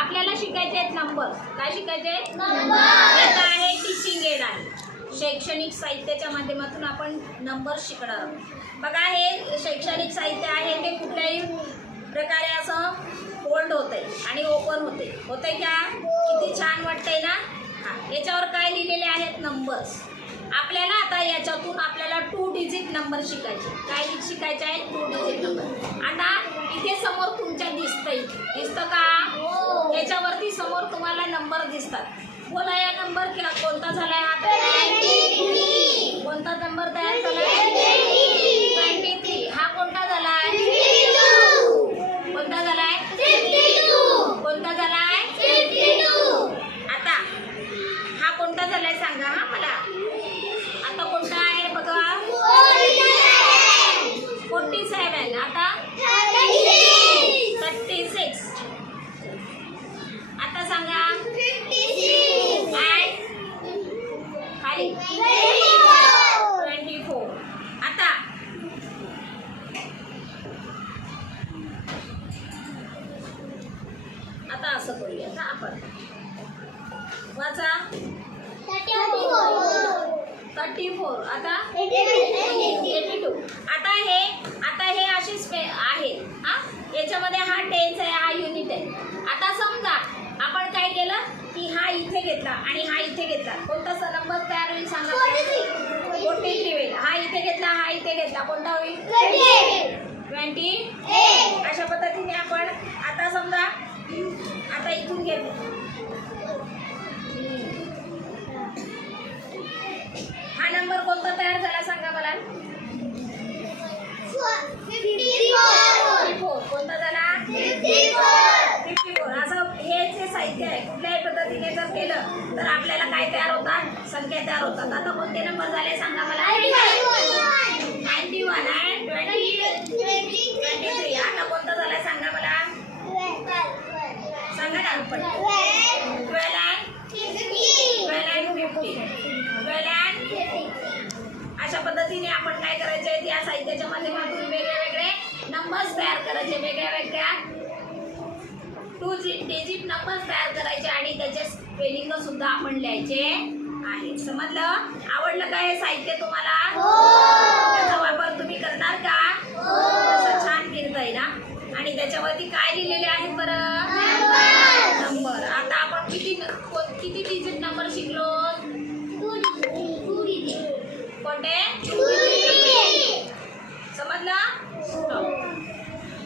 आपल्याला शिकायचे आहेत नंबर. काय शिकायचे आहेत? नंबर. एक आहे टीचिंग एड आहे. शैक्षणिक साहित्याच्या माध्यमातून आपण नंबर शिकणार आहोत. बघा हे शैक्षणिक साहित्य आहे ते कुठल्याही प्रकारे असं फोल्ड होतंय आणि ओपन होतंय का? किती छान वाटतंय ना. हां, याच्यावर काय लिहिलेले आहेत? नंबर्स. आपल्याला आता याच्यातून आपल्याला 2 डिजिट नंबर शिकायचे. काय शिकायचे आहेत? 2 डिजिट नंबर. आता इथे समोर तुमच्या दिसतं का? याच्यावरती समोर तुम्हाला नंबर दिसतात. बोला या नंबर कोणता झालाय? हा 23. कोणता नंबर तयार झालाय? 23. हा कोणता झालाय? 52. कोणता झालाय? 52. कोणता झालाय? 52. आता हा कोणता झालाय सांगा हा मला. आता कोणता आहे बघा? 47. आता 36. आता सांगा 56. खाली 24. आता असं करूया ना आपण. वाचा 34. आता 82. आता हे अशीच आहे. हा याच्यामध्ये हा टेन्स आहे, हा युनिट आहे. आता समजा आपण काय केलं की हा इथे घेतला आणि हा इथे घेतला. कोणता नंबर तयार होईल सांगा? 43 होईल. हा इथे घेतला, हा इथे घेतला. कोणता होईल? 28. अशा पद्धतीने आपण आता समजा आता इथून घेतलं. हा नंबर कोणता तयार झाला सांगा मला? 54. कोणता झाला? 54. असं हे जे साहित्य आहे कुठल्याही पद्धतीने जर केलं तर आपल्याला काय तयार होतात? संख्या तयार होतात. आता कोणते नंबर झाले सांगा मला? 91 आणि 23. आता कोणता झाला सांगा मला? सांगा ना. 12 and 50. अशा पद्धतीने आपण काय करायचे आहे? या साहित्याच्या माध्यमातून वेगळे नंबर्स तयार करायचे. वेगळ्या 2 डिजिट नंबर्स तयार करायचे आणि त्याचे स्पेलिंग सुद्धा आपण लिहायचे आहे. समजलं? आवडलं का हे साहित्य तुम्हाला? त्याचा वापर तुम्ही करणार का? असं छान लिहिताय ना. आणि त्याच्यावरती काय लिहिलेले आहेत बरं? नंबर. आता आपण किती डिजिट नंबर शिकलो? 2 डिजिट. कोणते? 2 डिजिट. समजलं?